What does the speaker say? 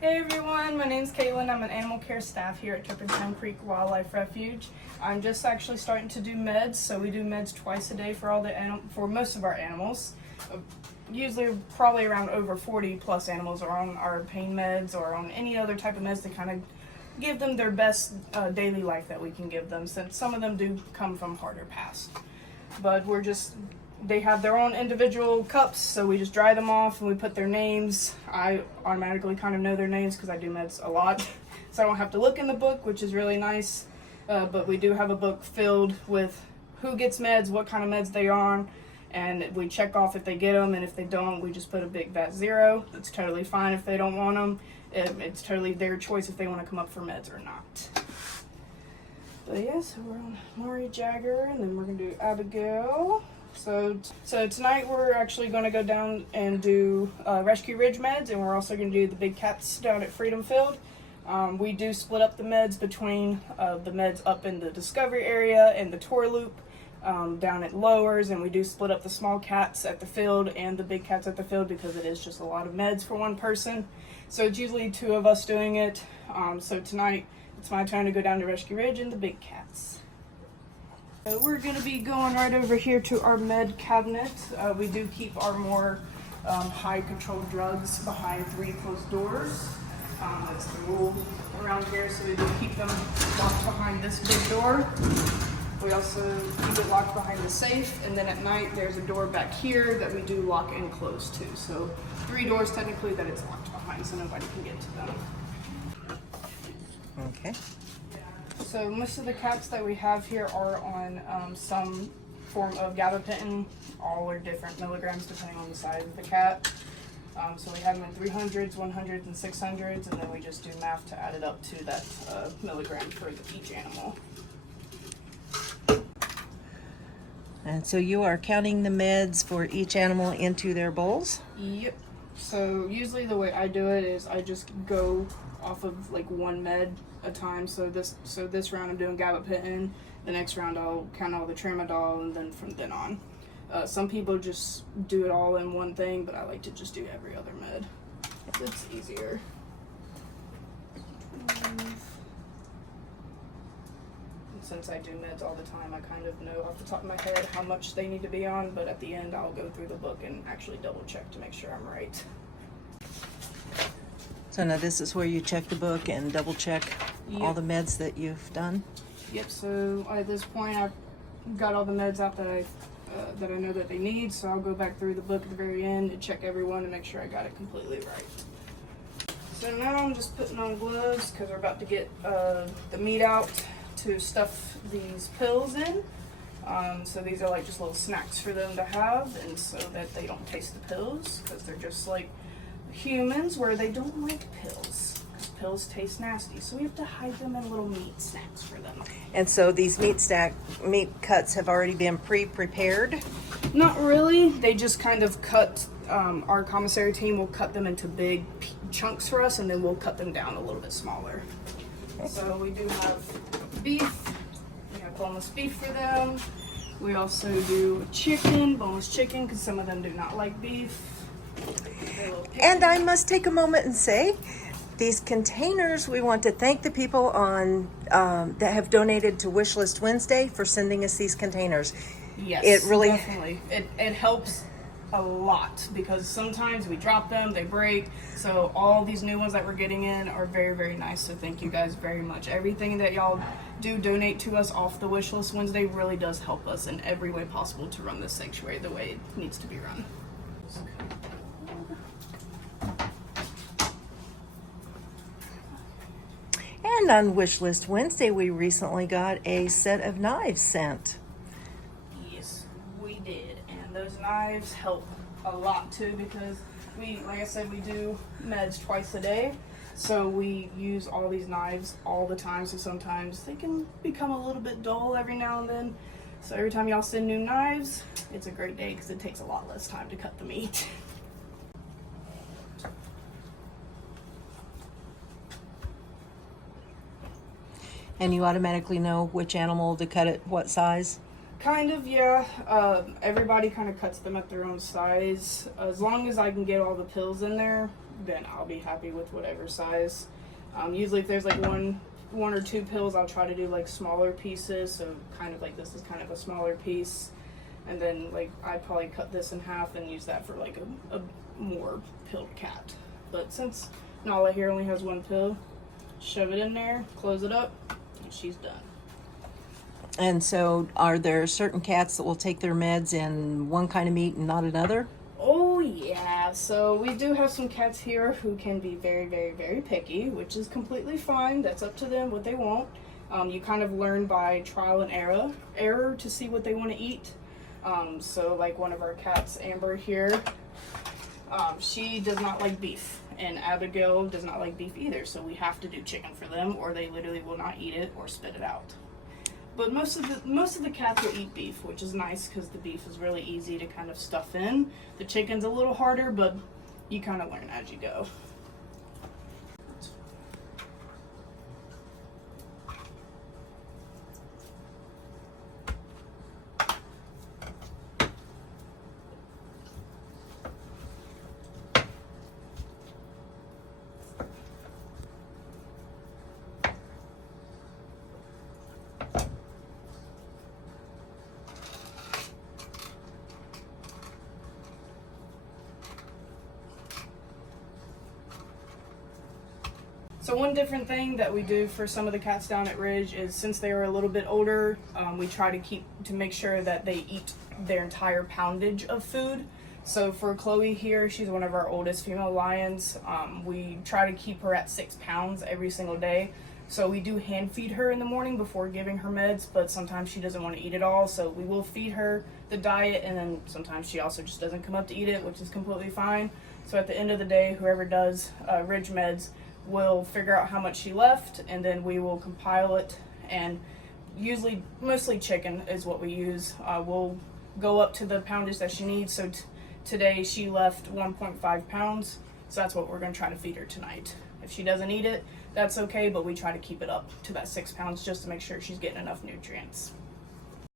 Hey everyone, my name's Kaitlyn. I'm an animal care staff here at Turpentine Wildlife Refuge. I'm just actually starting to do meds, so we do meds twice a day for most of our animals. Usually probably around over 40 plus animals are on our pain meds or on any other type of meds to kind of give them their best daily life that we can give them, since some of them do come from harder past. But they have their own individual cups, so we just dry them off and we put their names. I automatically kind of know their names because I do meds a lot, so I don't have to look in the book, which is really nice. But we do have a book filled with who gets meds, what kind of meds they are on, and we check off if they get them, and if they don't, we just put a big fat 0. It's totally fine if they don't want them. It's totally their choice if they want to come up for meds or not. But yeah, so we're on Maury Jagger, and then we're going to do Abigail. So tonight we're actually going to go down and do Rescue Ridge meds, and we're also going to do the big cats down at Freedom Field. We do split up the meds between the meds up in the Discovery area and the tour loop down at Lowers, and we do split up the small cats at the field and the big cats at the field because it is just a lot of meds for one person. So it's usually 2 of us doing it. So tonight it's my turn to go down to Rescue Ridge and the big cats. We're going to be going right over here to our med cabinet. We do keep our more high controlled drugs behind 3 closed doors. That's the rule around here, so we do keep them locked behind this big door. We also keep it locked behind the safe, and then at night there's a door back here that we do lock and close too. So 3 doors technically that it's locked behind, so nobody can get to them. Okay. So most of the cats that we have here are on some form of gabapentin. All are different milligrams depending on the size of the cat. So we have them in 300s, 100s, and 600s, and then we just do math to add it up to that milligram for each animal. And so you are counting the meds for each animal into their bowls? Yep. So usually the way I do it is I just go off of like 1 med a time. So this round I'm doing gabapentin. The next round I'll count all the tramadol, and then from then on. Some people just do it all in one thing, but I like to just do every other med. It's easier. Since I do meds all the time, I kind of know off the top of my head how much they need to be on, but at the end I'll go through the book and actually double check to make sure I'm right. So now this is where you check the book and double check all Yep. the meds that you've done? Yep, so at this point I've got all the meds out that I know that they need, so I'll go back through the book at the very end and check everyone to make sure I got it completely right. So now I'm just putting on gloves because we're about to get the meat out to stuff these pills in. So these are like just little snacks for them to have, and so that they don't taste the pills, because they're just like humans where they don't like pills. Pills taste nasty, so we have to hide them in little meat snacks for them. And so these meat cuts have already been pre-prepared? Not really. They just kind of cut, our commissary team will cut them into big chunks for us, and then we'll cut them down a little bit smaller. Okay. So we do have beef. We have boneless beef for them. We also do chicken, boneless chicken, because some of them do not like beef. And I must take a moment and say, these containers, we want to thank the people on that have donated to Wishlist Wednesday for sending us these containers. Yes, it really definitely. It helps a lot, because sometimes we drop them, they break. So all these new ones that we're getting in are very, very nice. So thank you guys very much. Everything that y'all do donate to us off the Wishlist Wednesday really does help us in every way possible to run this sanctuary the way it needs to be run. And on Wishlist Wednesday, we recently got a set of knives sent. Yes, we did. And those knives help a lot too, because like I said, we do meds twice a day. So we use all these knives all the time. So sometimes they can become a little bit dull every now and then. So every time y'all send new knives, it's a great day because it takes a lot less time to cut the meat. And you automatically know which animal to cut at what size? Kind of, yeah. Everybody kind of cuts them at their own size. As long as I can get all the pills in there, then I'll be happy with whatever size. Usually if there's like one or two pills, I'll try to do like smaller pieces, so kind of like this is kind of a smaller piece, and then like I'd probably cut this in half and use that for like a more pilled cat. But since Nala here only has one pill, shove it in there, close it up, and she's done. And so, are there certain cats that will take their meds in one kind of meat and not another? Oh yeah, so we do have some cats here who can be very, very, very picky, which is completely fine. That's up to them what they want. You kind of learn by trial and error to see what they want to eat. So like one of our cats, Amber here, she does not like beef, and Abigail does not like beef either. So we have to do chicken for them, or they literally will not eat it or spit it out. But most of the cats will eat beef, which is nice because the beef is really easy to kind of stuff in. The chicken's a little harder, but you kind of learn as you go. So one different thing that we do for some of the cats down at Ridge is, since they are a little bit older, we try to make sure that they eat their entire poundage of food. So for Chloe here, she's one of our oldest female lions. We try to keep her at 6 pounds every single day. So we do hand feed her in the morning before giving her meds, but sometimes she doesn't want to eat it all. So we will feed her the diet, and then sometimes she also just doesn't come up to eat it, which is completely fine. So at the end of the day, whoever does Ridge meds will figure out how much she left, and then we will compile it, and usually mostly chicken is what we use. We'll go up to the poundage that she needs. So today she left 1.5 pounds, so that's what we're going to try to feed her tonight. If she doesn't eat it, that's okay, but we try to keep it up to that 6 pounds just to make sure she's getting enough nutrients.